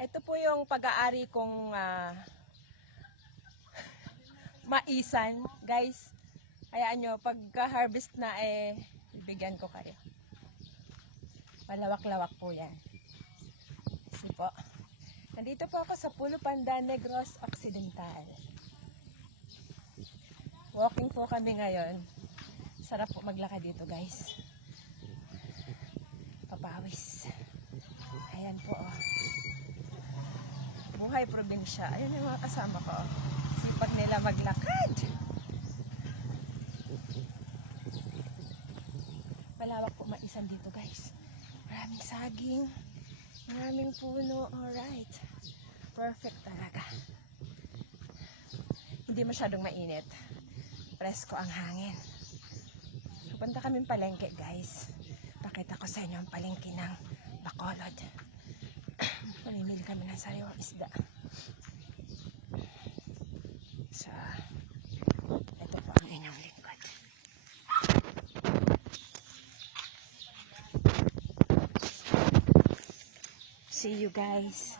Ito po yung pag-aari kong maisan, guys. Hayaan nyo, pagka-harvest na bibigyan ko kayo. Malawak-lawak po yan. Kasi po, nandito po ako sa Pulo Pandan, Negros Occidental. Walking po kami ngayon. Sarap po maglakad dito, guys. Papawis. Ayan po, oh. Buhay probinsya. Ayan yung mga kasama ko. Sipag nila maglakad. Malawak po maisan dito, guys. Maraming saging. Maraming puno. Alright. Perfect talaga. Hindi masyadong mainit. Presko ang hangin. Punta kaming palengke, guys. Pakita ko sa inyo ang palengke ng Bacolod. Mamimili kami ng sariwang isda. So, ito po ang inyong lingkod. See you guys.